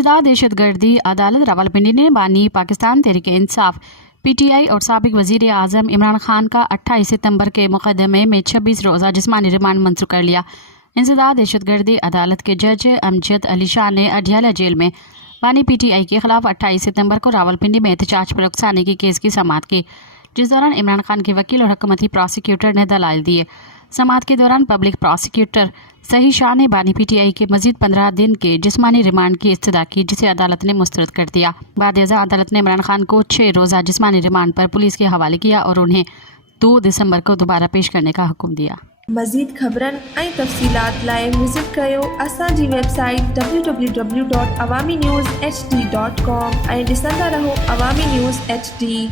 इंसदाद दहशतगर्दी अदालत रावलपिंडी ने बानी पाकिस्तान तहरीक इंसाफ PTI और साबिक वज़ीर आज़म इमरान खान का 28 सितंबर के मुकदमे में 26 रोज़ा जिस्मानी रिमांड मंजूर कर लिया। इंसदाद दहशतगर्दी अदालत के जज अमजद अली शाह ने अडयाला जेल में बानी PTI के खिलाफ 28 सितंबर को रावलपिंडी में एहतजाज पर उकसाने की केस की समाअत की, जिस दौरान इमरान खान के वकील और हुकूमती प्रोसिक्यूटर ने दलाइल दिए। समाअत के दौरान पब्लिक प्रोसिक्यूटर सही शाह ने बानी PTI के मजीद 15 दिन के जिस्मानी रिमांड की इस्तदा की, जिसे अदालत ने मुस्तरद कर दिया। बाद अदालत ने इमरान खान को 6 रोज़ा जिस्मानी रिमांड पर पुलिस के हवाले किया और उन्हें 2 दिसंबर को दोबारा पेश करने का हुक्म दिया। मज़ीद ख़बरन ऐं तफ़सीलात लाइ विज़िट कयो असांजी वेबसाइट www.awamiNewsHD.com ऐं ॾिसंदा रहो अवामी न्यूज़ HD।